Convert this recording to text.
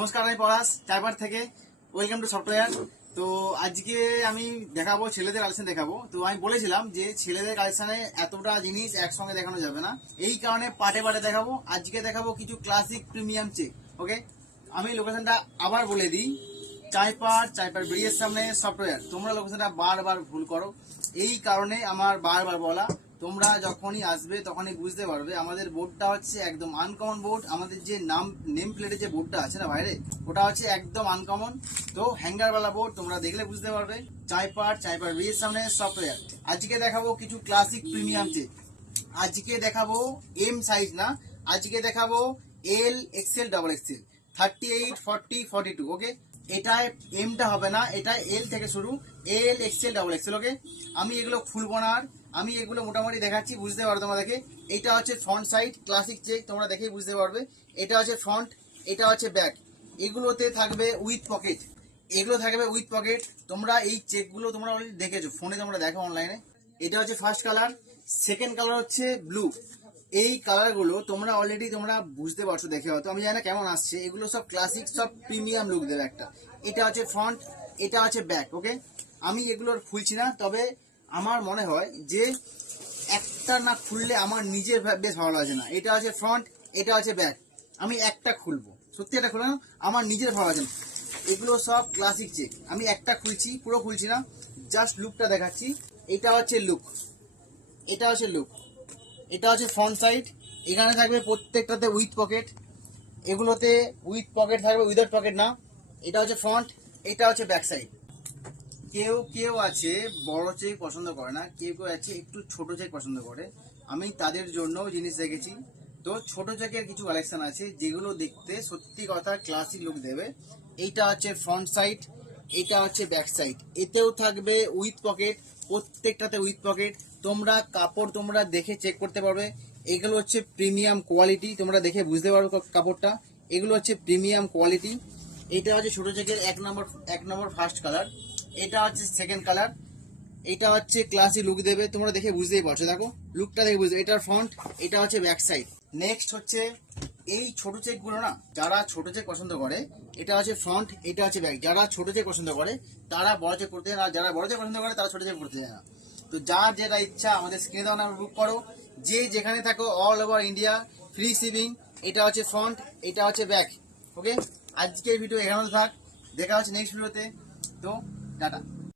নমস্কার, আমি পলাশ চাইবার থেকে। Welcome to software. তো আজকে আমি দেখাবো ছেলেদের কালেকশন দেখাবো। তো আমি বলেছিলাম যে ছেলেদের কালেকশনে এতটা জিনিস একসঙ্গে দেখানো যাবে না, এই কারণে পার্টে পার্টে দেখাবো। আজকে দেখাবো কিছু ক্লাসিক প্রিমিয়াম চেক। ওকে, আমি লোকেশনটা আবার বলে দিই, চাইপার ব্রিজের সামনে সফটওয়্যার। তোমরা লোকেশনটা বারবার ভুল করো, এই কারণে আমার বারবার বলা। তোমরা যখনই আসবে তখনই বুঝতে পারবে আমাদের বোর্ডটা হচ্ছে একদম আনকমন বোর্ড। আমাদের যে নেম প্লেটে যে বোর্ডটা আছে না বাইরে, ওটা হচ্ছে একদম আনকমন। তো হ্যাঙ্গারওয়ালা বোর্ড, তোমরা দেখলে বুঝতে পারবে। চাইপার ব্রিজের সামনে সফটওয়্যার। আজকে দেখাবো কিছু ক্লাসিক প্রিমিয়াম চেক। আজকে দেখাবো এম সাইজ না, আজকে দেখাবো এল, এক্সেল, ডাবল এক্সেল, 38, 40, 42। ওকে, এটায় এমটা হবে না, এটা এল থেকে শুরু, এল, এক্সেল, ডাবল এক্সেল। ওকে, আমি এগুলো খুলবো না, আর আমি এগুলো মোটামুটি দেখাচ্ছি, বুঝতে পারো তোমরা দেখে। এটা হচ্ছে ফ্রন্ট সাইড ক্লাসিক চেক, তোমরা দেখেই বুঝতে পারবে। এটা হচ্ছে ফ্রন্ট, এটা হচ্ছে ব্যাক। এগুলোতে থাকবে উইথ পকেট, এগুলো থাকবে উইথ পকেট। তোমরা এই চেকগুলো তোমরা অলরেডি দেখেছো, ফোনে তোমরা দেখো অনলাইনে। এটা হচ্ছে ফার্স্ট কালার, সেকেন্ড কালার হচ্ছে ব্লু। এই কালারগুলো তোমরা অলরেডি তোমরা বুঝতে পারছো দেখে, হয়তো আমি জানি না কেমন আসছে। এগুলো সব ক্লাসিক, সব প্রিমিয়াম লুক দেবে একটা। এটা হচ্ছে ফ্রন্ট, এটা হচ্ছে ব্যাক। ওকে, আমি এগুলোর খুলছি না, তবে আমার মনে হয় যে একটা না খুললে আমার নিজের বেশ ভালো লাগছে না। এটা হচ্ছে ফ্রন্ট, এটা হচ্ছে ব্যাক, আমি একটা খুলবো, সত্যি একটা খুললাম, আমার নিজের ভালো লাগছে না। এগুলো সব ক্লাসিক চেক, আমি একটা খুলছি, পুরো খুলছি না, জাস্ট লুকটা দেখাচ্ছি। এটা হচ্ছে লুক, এটা হচ্ছে লুক, এটা হচ্ছে ফ্রন্ট সাইড। এখানে থাকবে প্রত্যেকটাতে উইথ পকেট, এগুলোতে উইথ পকেট থাকবে, উইদাউট পকেট না। এটা হচ্ছে ফ্রন্ট, এটা হচ্ছে ব্যাক সাইড। কেউ কেউ আছে বড় চেক পছন্দ করে না, কেউ কেউ আছে একটু ছোট চেক পছন্দ করে, আমি তাদের জন্য জিনিস রেখেছি। তো ছোট চেকের কিছু কালেকশন আছে যেগুলো দেখতে সত্যি কথা ক্লাসিক লুক দেবে। এইটা হচ্ছে ফ্রন্ট সাইড, এটা হচ্ছে ব্যাক সাইড, এতেও থাকবে উইথ পকেট, প্রত্যেকটাতে উইথ পকেট। তোমরা কাপড় তোমরা দেখে চেক করতে পারবে, এগুলো হচ্ছে প্রিমিয়াম কোয়ালিটি, তোমরা দেখে বুঝতে পারবে কাপড়টা, এগুলো হচ্ছে প্রিমিয়াম কোয়ালিটি। এটা হচ্ছে ছোট চেকের এক নম্বর ফার্স্ট কালার, এটা হচ্ছে সেকেন্ড কালার। এটা হচ্ছে ক্লাসি লুক দেবে, তোমরা দেখে বুঝতেই পারছো, দেখো লুকটা দেখে বুঝতে। এটার ফ্রন্ট, এটা হচ্ছে ব্যাক সাইড। নেক্সট হচ্ছে এই ছোট চেক গুলো না, যারা ছোট চেক পছন্দ করে, এটা হচ্ছে ফ্রন্ট, এটা হচ্ছে ব্যাক। যারা ছোট চেক পছন্দ করে তারা বড় চেক করতে যায় না, যারা বড় চেক পছন্দ করে তারা ছোট চেক করতে যায় না। তো যার যেটা ইচ্ছা আমাদের স্ক্রিনে দেওয়া নাম্বার বুক করো, যে যেখানে থাকো all over India, free shipping. এটা হচ্ছে ফ্রন্ট, এটা হচ্ছে ব্যাক। ওকে, আজকের ভিডিও এখানে থাক, দেখা হচ্ছে নেক্সট ভিডিওতে। তো টাটা।